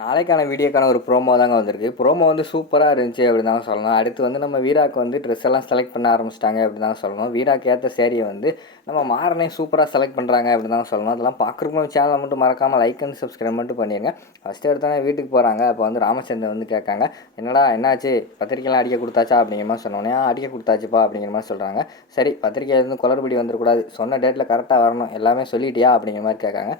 நாளைக்கான வீடியோக்கான ஒரு ப்ரோமோ தாங்க வந்திருக்கு. ப்ரோமோ வந்து சூப்பராக இருந்துச்சு அப்படின்னு தாங்க சொல்லணும். அடுத்து வந்து நம்ம வீராக்கு வந்து ட்ரெஸ் எல்லாம் செலக்ட் பண்ண ஆரம்பிச்சிட்டாங்க அப்படின்னு தான் சொல்லணும். வீராக்கு ஏற்ற சேரீயை வந்து நம்ம மாறனே சூப்பராக செலக்ட் பண்ணுறாங்க அப்படின்னு தான் சொல்லணும். அதெல்லாம் பார்க்குறவங்க சேனலை மட்டும் மறக்காமல் லைக் அண்ட் சப்ஸ்கிரைப் மட்டும் பண்ணிடுங்க. ஃபஸ்ட்டு எடுத்தோன்னே வீட்டுக்கு போகிறாங்க. அப்போ வந்து ராமச்சந்திரன் வந்து கேட்காங்க, என்னடா என்னாச்சு, பத்திரிக்கைலாம் அடிக்க கொடுத்தாச்சா அப்படிங்கிற மாதிரி சொன்னோன்னே, அடிக்க கொடுத்தாச்சுப்பா அப்படிங்கிற மாதிரி சொல்கிறாங்க. சரி, பத்திரிக்கை வந்து குளறுபடி வந்துடக்கூடாது, சொன்ன டேட்டில் கரெக்டாக வரணும், எல்லாமே சொல்லிட்டியா அப்படிங்கிற மாதிரி கேட்காங்க.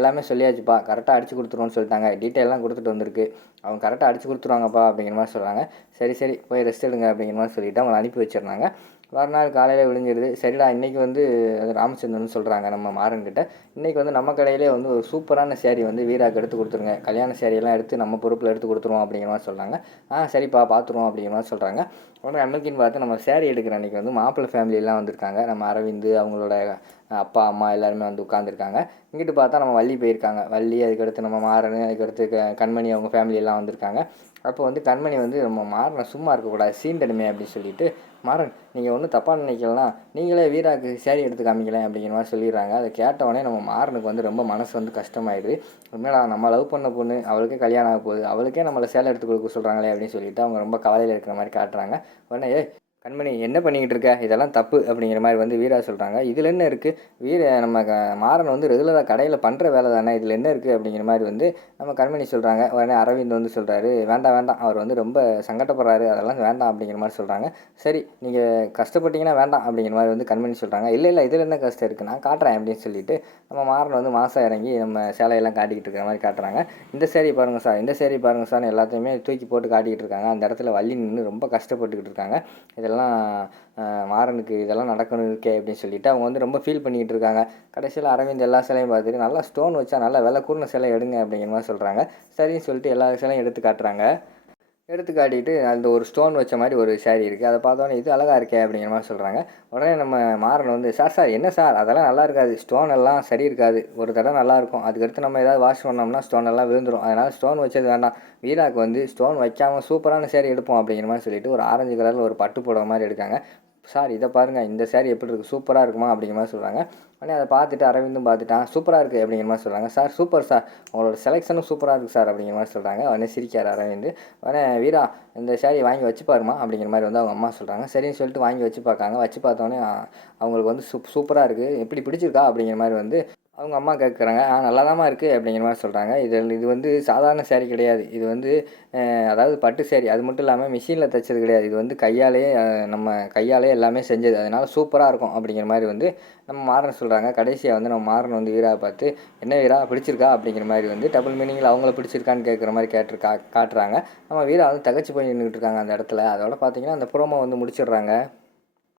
எல்லாமே சொல்லியாச்சுப்பா, கரெக்டாக அடிச்சு கொடுத்துருவோன்னு சொல்லிட்டாங்க, டீட்டெயிலாம் கொடுத்துட்டு வந்திருக்கு, அவங்க கரெக்டாக அடிச்சு கொடுத்துருவாங்கப்பா அப்படிங்கிற மாதிரி சொல்கிறாங்க. சரி சரி போய் ரெஸ்ட் எடுங்க அப்படிங்கிற மாதிரி சொல்லிவிட்டு அவங்களை அனுப்பி வச்சிடுறாங்க. மறுநாள் காலையில் விழுந்துடுது. சரிடா, இன்றைக்கி வந்து ராமச்சந்திரன் சொல்கிறாங்க நம்ம மாறன்கிட்ட, இன்றைக்கி வந்து நம்ம கடையிலே வந்து ஒரு சூப்பரான சேரீ வந்து வீராக்கு எடுத்து கொடுத்துருங்க, கல்யாண சேரீயெல்லாம் எடுத்து நம்ம பொறுப்பில் எடுத்து கொடுத்துருவோம் அப்படிங்கிற மாதிரி சொல்கிறாங்க. சரிப்பா பார்த்துருவோம் அப்படிங்கிற மாதிரி சொல்கிறாங்க. உடனே அன்னைக்குன்னு பார்த்து நம்ம சேரீ எடுக்கிற அன்றைக்கி வந்து மாப்பிள்ளை ஃபேமிலியெல்லாம் வந்திருக்காங்க. நம்ம அரவிந்த், அவங்களோட அப்பா அம்மா எல்லாருமே வந்து உட்காந்துருக்காங்க. இங்கிட்டு பார்த்தா நம்ம வள்ளி போயிருக்காங்க. வள்ளி, அதுக்கடுத்து நம்ம மாறன், அதுக்கடுத்து கண்மணி, அவங்க ஃபேமிலி எல்லாம் வந்திருக்காங்க. அப்போ வந்து கண்மணி வந்து நம்ம மாறனை சும்மா இருக்கக்கூடாது, சீண்டனுமே அப்படின்னு சொல்லிட்டு, மாறன் நீங்கள் ஒன்றும் தப்பாக நினைக்கலாம், நீங்களே வீராக்கு சேரீ எடுத்து காமிக்கலாம் அப்படிங்கிற மாதிரி சொல்லிடுறாங்க. அதை கேட்டவொடனே நம்ம மாறனுக்கு வந்து ரொம்ப மனசு வந்து கஷ்டமாயிடுது. உண்மையா நம்ம லவ் பண்ண பொண்ணு, அவளுக்கே கல்யாணம் ஆக போகுது, அவளுக்கே நம்மளை சேலை எடுத்து கொடுக்க சொல்கிறாங்களே அப்படின்னு சொல்லிட்டு அவங்க ரொம்ப கவலையில் இருக்கிற மாதிரி காட்டுறாங்க. உடனே கண்மணி என்ன பண்ணிக்கிட்டு இருக்க, இதெல்லாம் தப்பு அப்படிங்கிற மாதிரி வந்து வீரா சொல்கிறாங்க. இதில் என்ன இருக்குது, நம்ம மாறன் வந்து ரெகுலராக கடையில் பண்ணுற வேலை தானே, இதில் என்ன இருக்குது அப்படிங்கிற மாதிரி வந்து நம்ம கண்மணி சொல்கிறாங்க. உடனே அரவிந்த் வந்து சொல்கிறாரு, வேண்டாம் வேண்டாம், அவர் வந்து ரொம்ப சங்கடப்படுறாரு, அதெல்லாம் வேண்டாம் அப்படிங்கிற மாதிரி சொல்கிறாங்க. சரி, நீங்கள் கஷ்டப்பட்டீங்கன்னா வேண்டாம் அப்படிங்கிற மாதிரி வந்து கண்மணி சொல்கிறாங்க. இல்லை இல்லை, இதில் என்ன கஷ்டம் இருக்குது, நான் காட்டுறேன் அப்படின்னு சொல்லிட்டு நம்ம மாறன் வந்து மாதம் இறங்கி நம்ம சேலையெல்லாம் காட்டிக்கிட்டு இருக்கிற மாதிரி காட்டுறாங்க. இந்த சேரீ பாருங்கள் சார், இந்த சேரீ பாருங்கள் சார்னு எல்லாத்தையுமே தூக்கி போட்டு காட்டிக்கிட்டு இருக்காங்க. அந்த இடத்துல வள்ளி நின்று ரொம்ப கஷ்டப்பட்டுக்கிட்டு இருக்காங்க. இதெல்லாம் மாறனுக்கு இதெல்லாம் நடக்கணும் இருக்கே அப்படின்னு சொல்லிட்டு அவங்க வந்து ரொம்ப ஃபீல் பண்ணிக்கிட்டு இருக்காங்க. கடைசியில் அரவிந்த் எல்லா சிலையும் பார்த்துட்டு, நல்லா ஸ்டோன் வச்சா நல்லா விலை கூர்ன சிலை எடுங்க அப்படிங்கிற மாதிரி சொல்கிறாங்க. சரின்னு சொல்லிட்டு எல்லா சிலையும் எடுத்து காட்டுறாங்க. எடுத்து காட்டிட்டு அந்த ஒரு ஸ்டோன் வச்ச மாதிரி ஒரு சேரீ இருக்குது, அதை பார்த்தோன்னே இது அழகாக இருக்கே அப்படிங்கிற மாதிரி சொல்கிறாங்க. உடனே நம்ம மாறன் வந்து, சார் என்ன சார், அதெல்லாம் நல்லா இருக்காது, ஸ்டோன் எல்லாம் சரி இருக்காது, ஒரு தடவை நல்லாயிருக்கும், அதுக்கடுத்து நம்ம ஏதாவது வாஷ் பண்ணோம்னா ஸ்டோன் எல்லாம் விழுந்துடும், அதனால் ஸ்டோன் வச்சது வேண்டாம், வீராக்கு வந்து ஸ்டோன் வைக்காமல் சூப்பரான சேரீ எடுப்போம் அப்படிங்கிற மாதிரி சொல்லிட்டு ஒரு ஆரஞ்சு கலரில் ஒரு பட்டு புடவை மாதிரி எடுக்காங்க. சார் இதை பாருங்கள், இந்த சேரீ எப்படி இருக்குது, சூப்பராக இருக்குமா அப்படிங்கிற மாதிரி சொல்கிறாங்க. உடனே அதை பார்த்துட்டு அரவிந்தும் பார்த்துட்டான், சூப்பராக இருக்குது அப்படிங்கிற மாதிரி சொல்கிறாங்க. சார் சூப்பர் சார், உங்களோட செலெக்ஷனும் சூப்பராக இருக்குது சார் அப்படிங்கிற மாதிரி சொல்கிறாங்க. உடனே சிரிக்கார் அரவிந்த். உடனே வீரா இந்த சேரீ வாங்கி வச்சு பாருமா அப்படிங்கிற மாதிரி வந்து அவங்க அம்மா சொல்கிறாங்க. சரின்னு சொல்லிட்டு வாங்கி வச்சு பார்க்காங்க. வச்சு பார்த்தோன்னே அவங்களுக்கு வந்து சூப்பராக இருக்குது, எப்படி பிடிச்சிருக்கா அப்படிங்கிற மாதிரி வந்து அவங்க அம்மா கேட்குறாங்க. நல்லாதாம்மா இருக்குது அப்படிங்கிற மாதிரி சொல்கிறாங்க. இது வந்து சாதாரண சேரீ கிடையாது, இது வந்து அதாவது பட்டு சேரீ, அது மட்டும் இல்லாமல் மிஷினில் தைச்சது கிடையாது, இது வந்து கையாலேயே நம்ம கையாலே எல்லாமே செஞ்சது, அதனால் சூப்பராக இருக்கும் அப்படிங்கிற மாதிரி வந்து நம்ம மாறன் சொல்கிறாங்க. கடைசியாக வந்து நம்ம மாறன் வந்து வீராவை பார்த்து, என்ன வீரா பிடிச்சிருக்கா அப்படிங்கிற மாதிரி வந்து டபுள் மீனிங்கில் அவங்கள பிடிச்சிருக்கான்னு கேட்குற மாதிரி காட்டுறாங்க. நம்ம வீரா வந்து தகச்சு போய் நின்றுட்டு இருக்காங்க அந்த இடத்துல. அதோட பார்த்தீங்கன்னா அந்த ப்ரோமோ வந்து முடிச்சிடுறாங்க.